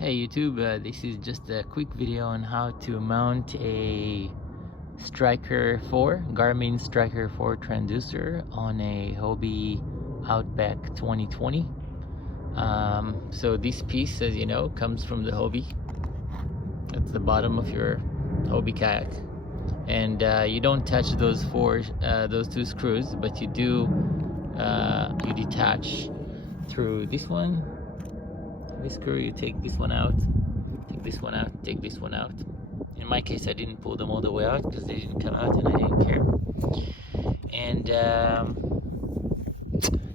Hey YouTube, this is just a quick video on how to mount a Striker 4, Garmin Striker 4 transducer on a Hobie Outback 2020. So this piece, as you know, comes from the Hobie. That's the bottom of your Hobie kayak, and you don't touch those two screws, but you do you detach through this one. This screw, you take this one out, take this one out, take this one out. In my case, I didn't pull them all the way out because they didn't come out and I didn't care. And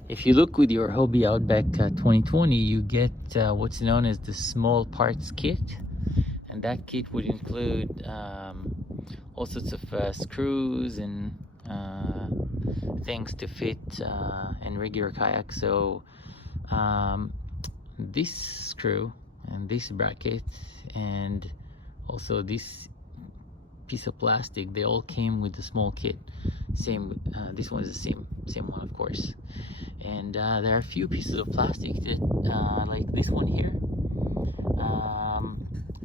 if you look with your Hobie Outback 2020, you get what's known as the small parts kit. And that kit would include all sorts of screws and things to fit and rig your kayak. So this screw and this bracket and also this piece of plastic, they all came with the small kit. Same, this one is the same one, of course. And there are a few pieces of plastic that like this one here,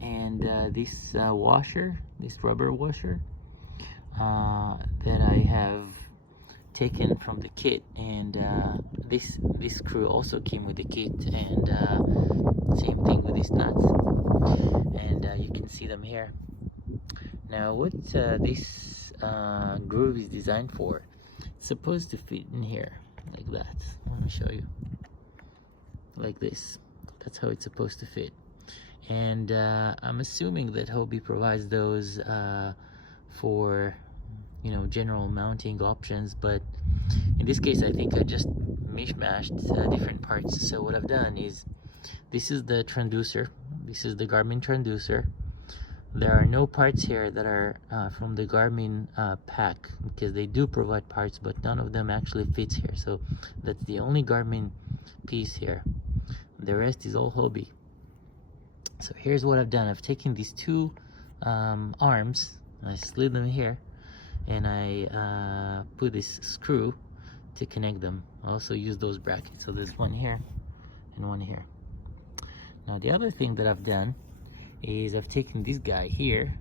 and this washer, this rubber washer that I have taken from the kit, and this screw also came with the kit, and same thing with these nuts, and you can see them here. Now what this groove is designed for, it's supposed to fit in here like that. Let me show you, like this. That's how it's supposed to fit. And I'm assuming that Hobie provides those for, you know, general mounting options, but in this case I think I just mishmashed different parts. So what I've done is, this is the transducer, this is the Garmin transducer. There are no parts here that are from the Garmin pack, because they do provide parts, but none of them actually fits here. So that's the only Garmin piece here. The rest is all Hobie. So here's what I've done. I've taken these two arms, I slid them here, and I put this screw to connect them. I also use those brackets. So there's one here and one here. Now the other thing that I've done is I've taken this guy here,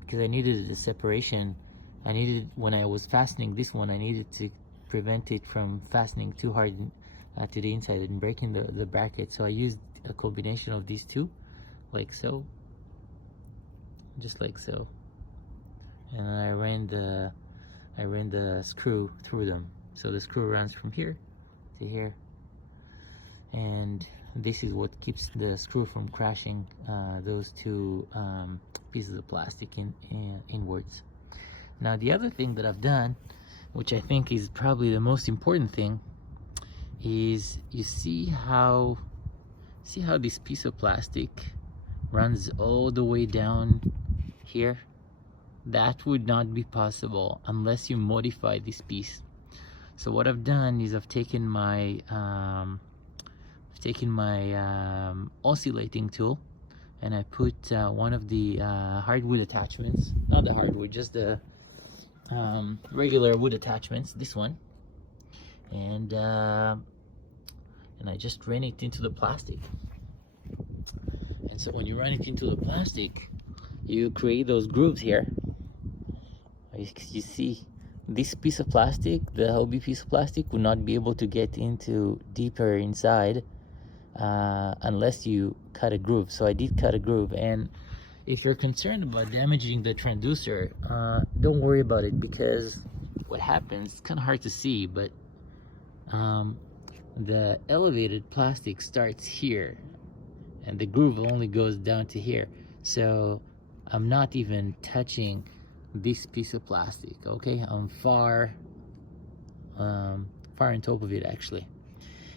because I needed the separation. I needed, when I was fastening this one, I needed to prevent it from fastening too hard to the inside and breaking the bracket. So I used a combination of these two, like so, just like so, and I ran the screw through them. So the screw runs from here to here, and this is what keeps the screw from crashing those two pieces of plastic inwards. Now the other thing that I've done, which I think is probably the most important thing, is you see how this piece of plastic runs all the way down here? That would not be possible unless you modify this piece. So what I've done is I've taken my oscillating tool, and I put one of the hardwood attachments, not the hardwood, just the regular wood attachments, this one, and I just ran it into the plastic. And so when you run it into the plastic, you create those grooves here. You see, this piece of plastic, the Hobie piece of plastic, would not be able to get into deeper inside unless you cut a groove. So I did cut a groove. And if you're concerned about damaging the transducer, don't worry about it, because what happens, it's kind of hard to see, but the elevated plastic starts here and the groove only goes down to here. So I'm not even touching this piece of plastic, okay? I'm far on top of it, actually.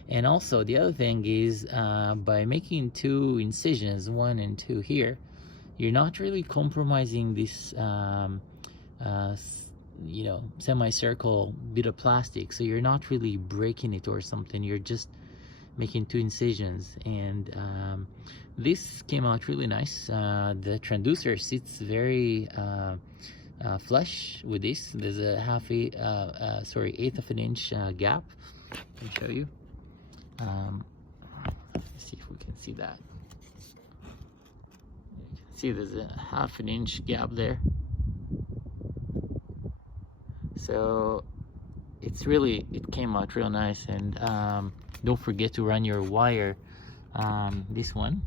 And also the other thing is, by making two incisions, 1 and 2 here, you're not really compromising this you know, semicircle bit of plastic. So you're not really breaking it or something, you're just making two incisions. And this came out really nice. The transducer sits very flush with this. There's a eighth of an inch gap. Let me show you. Let's see if we can see that. See, there's a ½ inch gap there, so it came out real nice. And don't forget to run your wire, this one,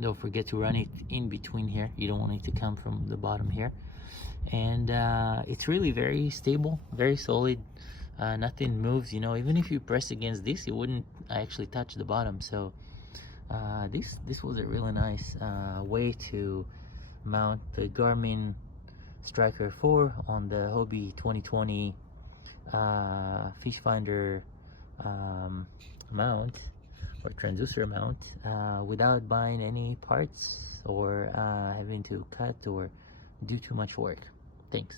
don't forget to run it in between here. You don't want it to come from the bottom here. And it's really very stable, very solid. Nothing moves, you know. Even if you press against this, it wouldn't actually touch the bottom. So this was a really nice way to mount the Garmin Striker 4 on the Hobie 2020 fish finder mount, or transducer mount, without buying any parts or having to cut or do too much work. Thanks.